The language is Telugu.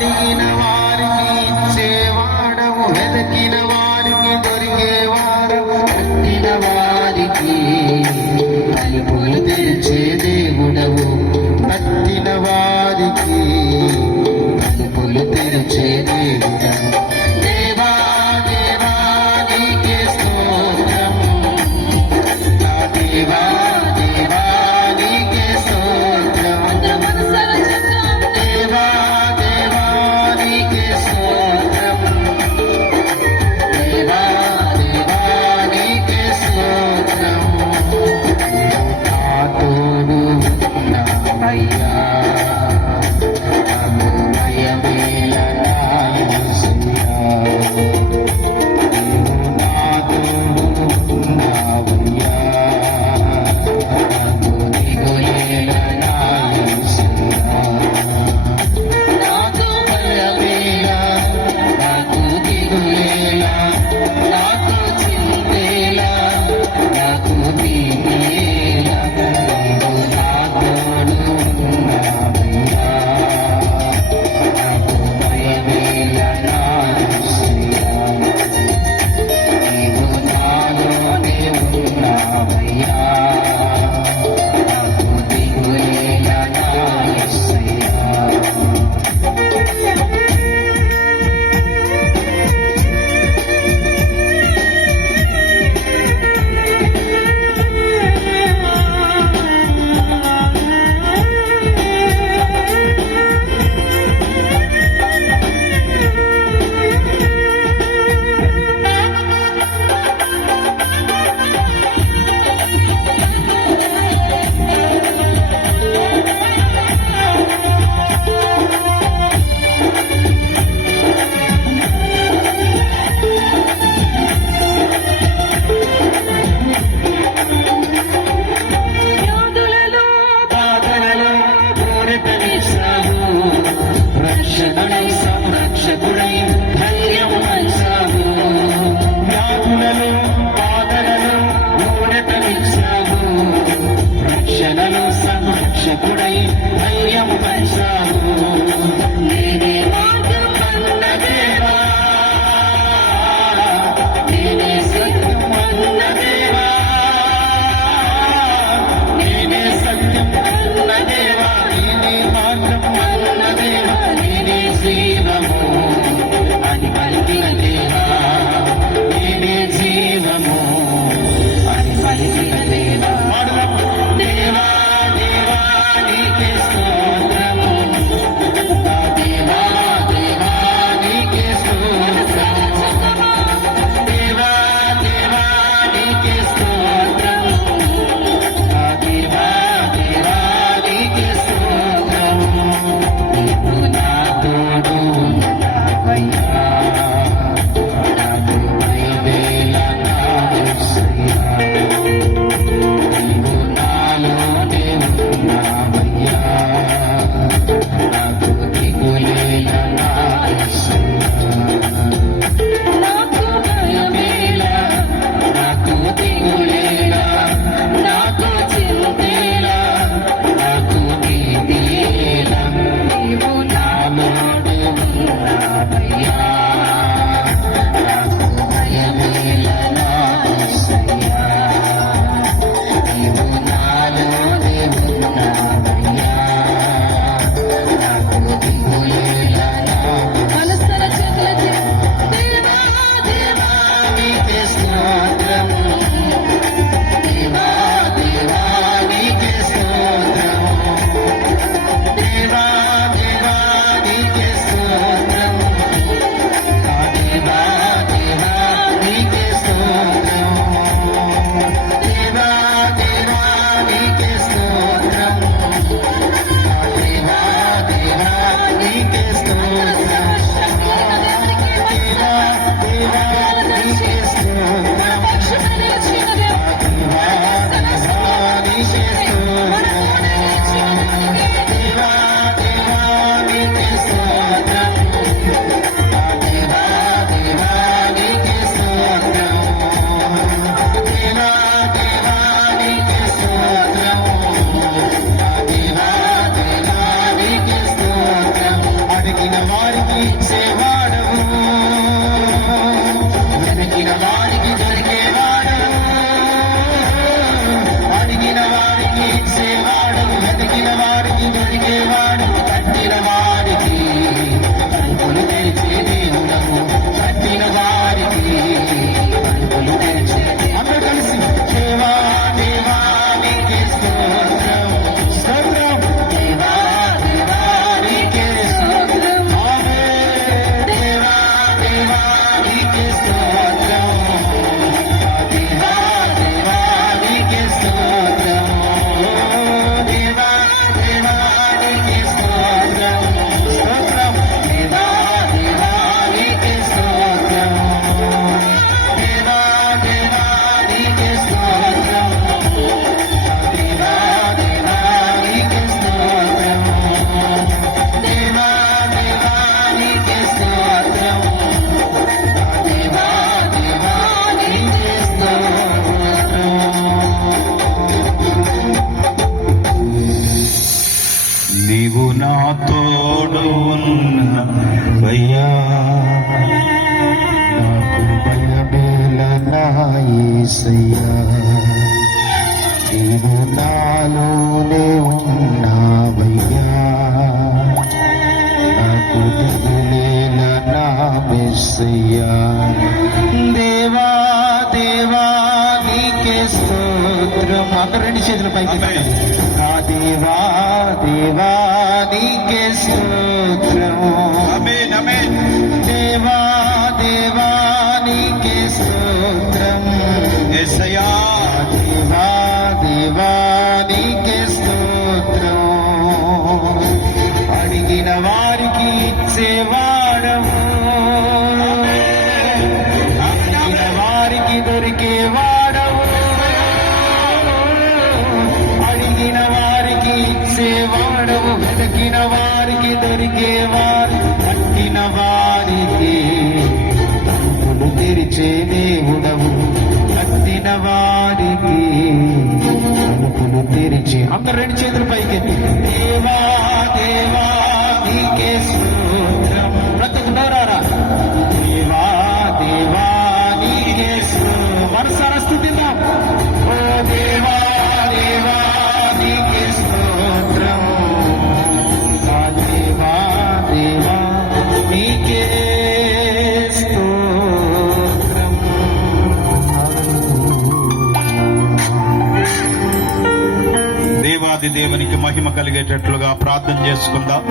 అడిగిన వారికి ఇచ్చేవాడవు, వెతికిన వారికి దొరికేవాడవు, తట్టిన వారికి తలుపులు తెరిచే దేవుడవు, తట్టిన వారికి తలుపులు తెరిచే దేవుడవు. దేవా దేవా నీకే స్తోత్రం, నా దేవా దేవా నీకే స్తోత్రం, దేవా దేవా నీకే స్తోత్రం, దేవా దేవా నీకే స్తోత్రం. నా తోడు ఉన్నావయ్యా, తెరిచేవాడు కట్టిన వారికి తలుపులు తెరిచే దేవుడవు కట్టిన వారికి తలుపులు తెరిచే అందరూ కలిసి దేవా దేవా నీకే స్తోత్రం స్తోత్రం దేవా దేవా నీకే స్తోత్రం ఆమేన్ దేవా దేవా నీకే స్తోత్రం దేవా దేవా నీకే స్తోత్రం దేవా దేవా నీకే స్తోత్రం స్తోత్రం దేవా దేవా నీకే స్తోత్రం దేవా దేవా నీకే స్తోత్రం దేవా దేవా నీకే స్తోత్రం దేవా దేవా నీకే స్తోత్రం దేవా దేవా నీకే స్తోత్రం నీవు నా తోడు ఉన్నవయ్యా నాకు భయమేల నా యేసయ్యా నీవు నాలోనే ఉన్నావయ్యా నాకు దిగులేల నా మెస్సయ్యా దేవా దేవా నీకే స్తోత్రం అందరూ రెండు చేతుల పైకి నా దేవా దేవా నీకే స్తోత్రం ఆమేన్ ఆమేన్ దేవా దేవా నీకే స్తోత్రం యేసయ్యా దేవా దేవా నీకే స్తోత్రం అడిగిన వారికి ఇచ్చేవాడవు అడిగిన వారికి దొరికేవాడవు అడిగిన వారికి ఇచ్చేవాడవు వెతికిన వారికి దొరికేవారు పట్టిన వారికి తలుపులు తెరిచే దేవుడవు పట్టిన వారికి తలుపులు తెరిచే అందరు రెండు చేతుల పైకి దేవా దేవా నీకే స్తోత్రం బ్రతుకున్నారా దేవా దేవా నీకే మనసారా స్తుతిద్దాం ఓ దేవా దేవా నీకే స్తోత్రం ఆ దేవా దేవా నీకే స్తోత్రం దేవాది దేవునికి మహిమ కలిగేటట్లుగా ప్రార్థన చేసుకుందాం.